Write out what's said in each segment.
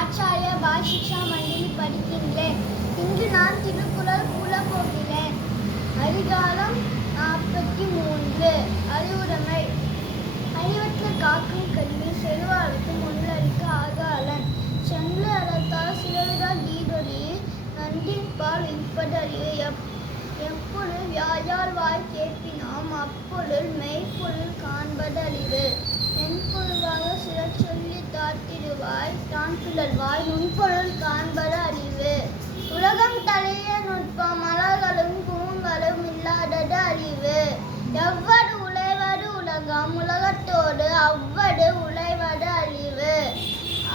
ஆச்சாரிய பாஷிஷா மண்டியில் படிக்கின்றேன். இன்று நான் திருக்குறள் கூறப் போகிறேன். அதிகாரம் 43. அறிவுடைமை. அறிவற்ற காக்கும் கல்வி செல்வாருக்கு முள்ளளிக்க ஆகாலன். சென்று அறத்தால் சிறவிடா தீதொழி நன்றின்பால் இன்பதறிவு. எப்பொருள் யாயார் வாய் கேட்பினோம் அப்பொருள் மெய்ப்பொருள் காண்பதறிவு. என்பொருளாக சிலர் சொல்லித் தாழ்த்திடுவாய் தான் பிறர்வாய் நுண்பொருள் காண்பது அறிவு. உலகம் தழைய நுட்பம் மலர்களும் பூங்களும் இல்லாதது அறிவு. எவ்வது உழைவது உலகம் உலகத்தோடு அவ்வது உழைவது அறிவு.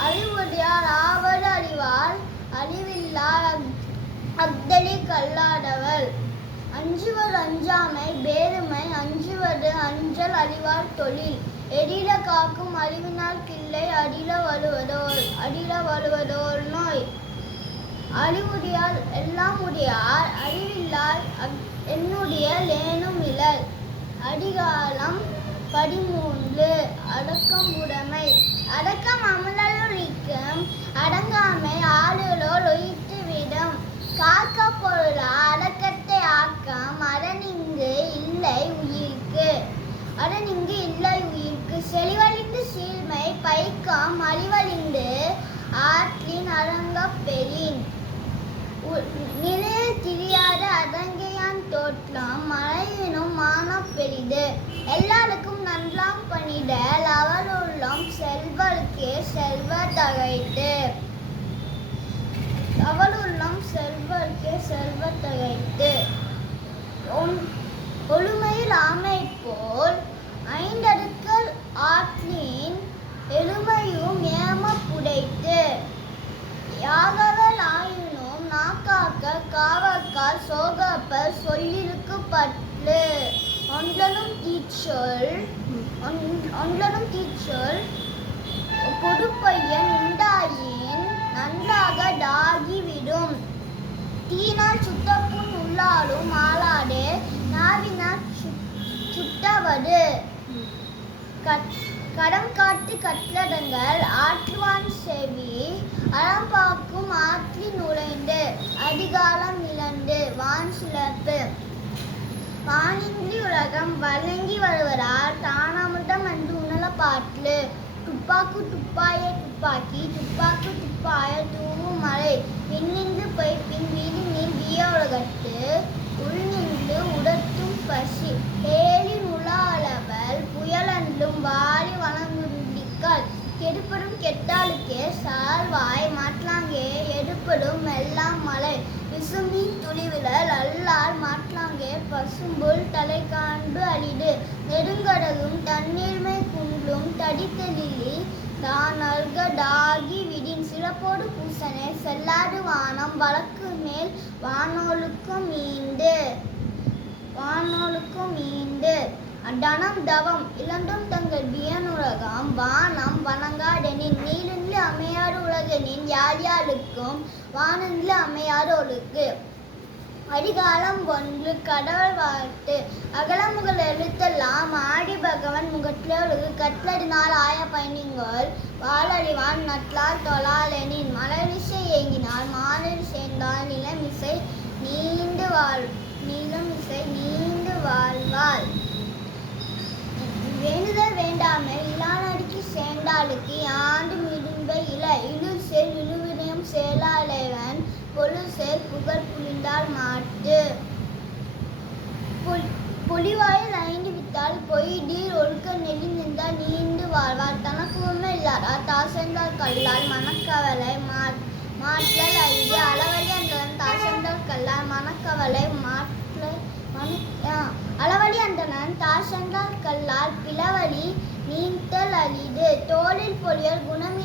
அறிவுடையார் ஆவது அறிவார் அறிவில்லார் அஃதலி கல்லாதவர். அஞ்சுவர் அஞ்சாமை பேருமை அஞ்சுவது அஞ்சல் அறிவார் தொழில். எழில காக்கும் அறிவினால் கிள்ளை அடில வருவதோர் நோய். அறிவுடையார் எல்லாம் உடையார் அறிவில்லார் என்னுடைய லேனும் இலர். அதிகாரம் 13. அடக்கம் உடைமை. அடக்கம் அமலொழிக்கும் அடங்காமை ஆளுளோர் ஒழித்து விடும். காக்க பொருளா அடக்கத்தை ஆக்கம் அறனிங்கு இல்லை உயிர்க்கு. செழிவழிந்து சீர்மை பைக்கம் அறிவழிந்து ஆற்றின் அரங்கப் பெறின். நிலையில் திரியாத அதங்கையான் தோற்றம் மறைவினும் மானப் பெரிது. எல்லாருக்கும் நன்றாம் பணிதல் அவருள்ளம் செல்வர்க்கே செல்வ தகைத்து. அவருள்ளம் செல்வர்க்கே செல்வ தகைத்து. ஒழுமையில் ஆமை போல் ஐந்தடுக்கல் ஆற்றின் எழுமையும் ஏமப் புடைத்து. யாகவல் ஆயினும் நாக்காக்க காவக்கால் சோகப்பர் சொல்லிருக்கு பற்று. ஒன்றனும் தீச்சொல் பொதுப்பையன் உண்டாயின் நன்றாக டாகிவிடும். தீனால் சுத்தப்புண் உள்ளாலும் ஆளாடு நாவினால் சுட்டவது. கடம் காட்டு கற்றடங்கள் ஆற்றுவான் செவி அறம்பாக்கும் ஆற்றின் உறைந்து. அதிகாரம் 2. வான் சிறப்பு. வானின்றி உலகம் வழங்கி வருவதால் தானமுதம் என்று உணல பாட்டு. துப்பாக்கு துப்பாய துப்பாக்கி துப்பாக்கு துப்பாய தூவும் மழை. விண்ணின்று பொய்ப்பின் வீடு நீர் வீய உலகத்து உள்நின்று உடத்தும் பசி. ஏழின் உலாளவல் புயலன்றும் வாரி வளங்குண்டிக்கால். கெடுப்படும் கெட்டாளுக்கே சால்வாய் மாற்றாங்கே எடுப்படும் எல்லாம் மலை. விசும்பின் துளிவிரல் அல்லால் மாற்றாங்கே பசும்புல் தலை காண்பு அரிது. நெடுங்கடகும் தண்ணீர்மை குன்றும் தடித்தெழிலி தான் நல்க டாகி விடின். சிறப்போடு பூசனை செல்லாது வானம் வழக்கு மேல் வானோலுக்கும் ஈண்டு. அடனம் தவம் இளண்டும் தங்கள் வியனுலகம் வானம் வணங்காடெனின். நீரின்றி அமையாறு உலகெனின் யார் யாருக்கும் வானின்றி அமையாறு ஒழுக்கு. அதிகாரம் 1. கடவுள் வாழ்த்து. அகலமுகல் எழுத்தெல்லாம் ஆடி பகவன் முகற்றொழுகு கற்றறினார் ஆய பயணிங்கோள் வாழறிவான் நற்றார் தொழாலெனின். மலரிசை ஏங்கினார் மாலரி சேர்ந்தால் நிலமிசை நீண்டு வாழ்வாள். வேண்டுதல் வேண்டாமை இலானடிக்கு சேர்ந்தாளுக்கு ஆண்டு மிடும்ப இழுல் சேர் இழுவினையும் சேலாளைவன் பொருள் சேர் புகழ் புரிந்தால் மாட்டு. பொலிவாயில் ஐந்து வித்தால் பொய்தீர் ஒழுக்க நெறி நின்றால் நீண்டு வாழ்வார். தனக்கு உண்மை இல்லாதார் தாசென்றால் கல்லால் மனக்கவலை மாற்றல் அழிது. அளவழி அன்றவன் தாசென்றால் கல்லால் மனக்கவலை அளவழி அன்றனன் தாசென்றால் கல்லால் பிளவழி நீந்தல் அரிது. தோளில் பொழியல் குணம்